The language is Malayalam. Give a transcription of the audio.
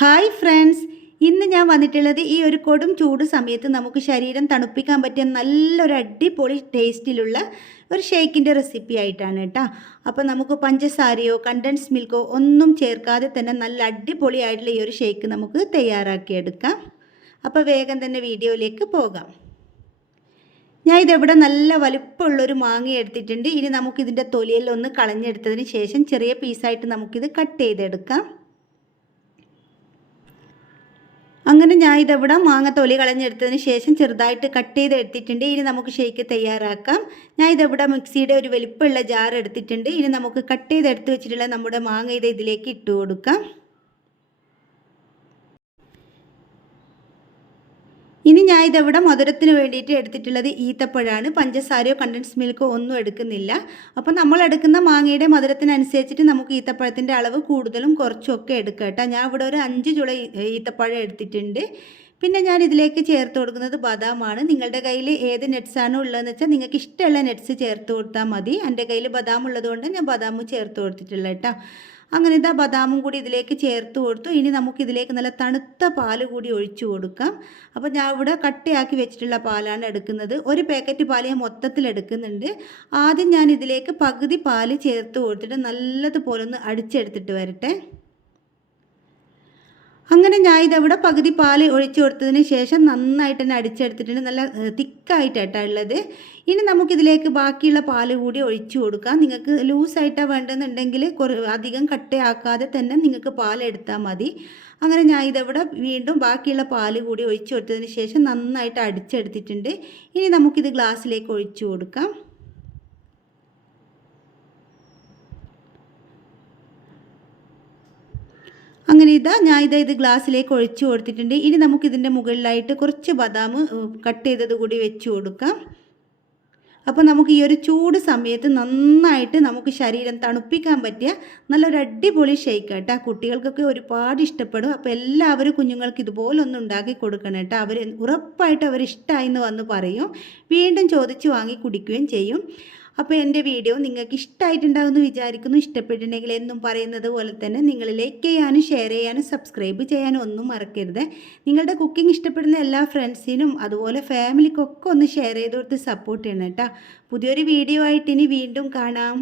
Hi friends. ഇന്ന് ഞാൻ വന്നിട്ടുള്ളത് ഈ ഒരു കൊടും ചൂട് സമയത്ത് നമുക്ക് ശരീരം തണുപ്പിക്കാൻ പറ്റിയ നല്ലൊരു അടിപൊളി ടേസ്റ്റിലുള്ള ഒരു ഷേക്കിന്റെ റെസിപ്പി ആയിട്ടാണ് കേട്ടോ. അപ്പോൾ നമുക്ക് പഞ്ചസാരയോ കണ്ടൻസ് മിൽക്കോ ഒന്നും ചേർക്കാതെ തന്നെ നല്ല അടിപൊളിയായിട്ടുള്ള ഈ ഒരു ഷേക്ക് നമുക്ക് തയ്യാറാക്കിയെടുക്കാം. അപ്പോൾ വേഗം തന്നെ വീഡിയോയിലേക്ക് പോകാം. ഞാൻ ഇതെവിടെ നല്ല വലുപ്പമുള്ളൊരു മാങ്ങ എടുത്തിട്ടുണ്ട്. ഇനി നമുക്കിതിന്റെ തൊലിയെല്ലാം ഒന്ന് കളഞ്ഞെടുത്തതിന് ശേഷം ചെറിയ പീസായിട്ട് നമുക്കിത് കട്ട് ചെയ്തെടുക്കാം. അങ്ങനെ ഞാൻ ഇതവിടെ മാങ്ങ തൊലി കളഞ്ഞെടുത്തതിന് ശേഷം ചെറുതായിട്ട് കട്ട് ചെയ്ത് എടുത്തിട്ടുണ്ട്. ഇനി നമുക്ക് ഷേക്ക് തയ്യാറാക്കാം. ഞാൻ ഇതവിടെ മിക്സിയുടെ ഒരു വലിപ്പമുള്ള ജാർ എടുത്തിട്ടുണ്ട്. ഇനി നമുക്ക് കട്ട് ചെയ്ത് എടുത്ത് വെച്ചിട്ടുള്ള നമ്മുടെ മാങ്ങ ഇത് ഇതിലേക്ക് ഇട്ട് കൊടുക്കാം ഇനി ഞാൻ ഇതെവിടെ മധുരത്തിന് വേണ്ടിയിട്ട് എടുത്തിട്ടുള്ളത് ഈത്തപ്പഴമാണ് പഞ്ചസാരയോ കണ്ടൻസ് മിൽക്കോ ഒന്നും എടുക്കുന്നില്ല. അപ്പോൾ നമ്മൾ എടുക്കുന്ന മാങ്ങയുടെ മധുരത്തിനനുസരിച്ചിട്ട് നമുക്ക് ഈത്തപ്പഴത്തിന്റെ അളവ് കൂടുതലും കുറച്ചും ഒക്കെ എടുക്കാം കേട്ടോ. ഞാൻ ഇവിടെ ഒരു അഞ്ച് ചുള ഈത്തപ്പഴം എടുത്തിട്ടുണ്ട്. പിന്നെ ഞാൻ ഇതിലേക്ക് ചേർത്ത് കൊടുക്കുന്നത് ബദാമാണ്. നിങ്ങളുടെ കയ്യിൽ ഏത് നെറ്റ്സാണോ ഉള്ളതെന്ന് വെച്ചാൽ നിങ്ങൾക്ക് ഇഷ്ടമുള്ള നെറ്റ്സ് ചേർത്ത് കൊടുത്താൽ മതി. എന്റെ കയ്യിൽ ബദാം ഉള്ളതുകൊണ്ട് ഞാൻ ബദാം ചേർത്ത് കൊടുത്തിട്ടുള്ള കേട്ടോ. അങ്ങനെ ഇതാ ബദാമും കൂടി ഇതിലേക്ക് ചേർത്ത് കൊടുത്തു. ഇനി നമുക്ക് ഇതിലേക്ക് നല്ല തണുത്ത പാൽ കൂടി ഒഴിച്ചു കൊടുക്കാം. അപ്പോൾ ഞാൻ ഇവിടെ കട്ടയാക്കി വെച്ചിട്ടുള്ള പാലാണ് എടുക്കുന്നത്. ഒരു പാക്കറ്റ് പാൽ ഞാൻ മൊത്തത്തിൽ എടുക്കുന്നുണ്ട്. ആദ്യം ഞാൻ ഇതിലേക്ക് പകുതി പാൽ ചേർത്ത് കൊടുത്തിട്ട് നല്ലതുപോലെ ഒന്ന് അടിച്ചെടുത്തിട്ട് വരട്ടെ. അങ്ങനെ ഞാൻ ഇതവിടെ പകുതി പാൽ ഒഴിച്ചു കൊടുത്തതിന് ശേഷം നന്നായിട്ട് തന്നെ അടിച്ചെടുത്തിട്ടുണ്ട്. നല്ല തിക്കായിട്ടാണ് ഉള്ളത്. ഇനി നമുക്കിതിലേക്ക് ബാക്കിയുള്ള പാൽ കൂടി ഒഴിച്ചു കൊടുക്കാം. നിങ്ങൾക്ക് ലൂസായിട്ടാണ് വേണ്ടതെന്നുണ്ടെങ്കിൽ കുറേ അധികം കട്ടയാക്കാതെ തന്നെ നിങ്ങൾക്ക് പാൽ എടുത്താൽ മതി. അങ്ങനെ ഞാൻ ഇതവിടെ വീണ്ടും ബാക്കിയുള്ള പാൽ കൂടി ഒഴിച്ചു കൊടുത്തതിന് ശേഷം നന്നായിട്ട് അടിച്ചെടുത്തിട്ടുണ്ട്. ഇനി നമുക്കിത് ഗ്ലാസ്സിലേക്ക് ഒഴിച്ചു കൊടുക്കാം. അങ്ങനെ ഇതാ ഞാൻ ഇതാ ഇത് ഗ്ലാസ്സിലേക്ക് ഒഴിച്ചു കൊടുത്തിട്ടുണ്ട്. ഇനി നമുക്ക് നമുക്കിതിന്റെ മുകളിലായിട്ട് കുറച്ച് ബദാം കട്ട് ചെയ്തത് കൂടി വെച്ച് കൊടുക്കാം. അപ്പോൾ നമുക്ക് ഈ ഒരു ചൂട് സമയത്ത് നന്നായിട്ട് നമുക്ക് ശരീരം തണുപ്പിക്കാൻ പറ്റിയ നല്ലൊരു അടിപൊളി ഷേക്ക് കേട്ടോ കുട്ടികൾക്കൊക്കെ ഒരുപാട് ഇഷ്ടപ്പെടും. അപ്പോൾ എല്ലാവരും കുഞ്ഞുങ്ങൾക്ക് ഇതുപോലെ ഒന്ന് ഉണ്ടാക്കി കൊടുക്കണം കേട്ടോ അവർ ഉറപ്പായിട്ട് അവർ ഇഷ്ടമായി എന്ന് വന്ന് പറയും. വീണ്ടും ചോദിച്ച് വാങ്ങി കുടിക്കുകയും ചെയ്യും. അപ്പോൾ എന്റെ വീഡിയോ നിങ്ങൾക്ക് ഇഷ്ടമായിട്ടുണ്ടാകുമെന്ന് വിചാരിക്കുന്നു. ഇഷ്ടപ്പെട്ടിട്ടുണ്ടെങ്കിൽ എന്നും പറയുന്നത് പോലെ തന്നെ നിങ്ങൾ ലൈക്ക് ചെയ്യാനും ഷെയർ ചെയ്യാനും സബ്സ്ക്രൈബ് ചെയ്യാനും ഒന്നും മറക്കരുത്. നിങ്ങളുടെ കുക്കിംഗ് ഇഷ്ടപ്പെടുന്ന എല്ലാ ഫ്രണ്ട്സിനും അതുപോലെ ഫാമിലിക്കൊക്കെ ഒന്ന് ഷെയർ ചെയ്ത് കൊടുത്ത് സപ്പോർട്ട് ചെയ്യണം കേട്ടോ. പുതിയൊരു വീഡിയോ ആയിട്ട് ഇനി വീണ്ടും കാണാം.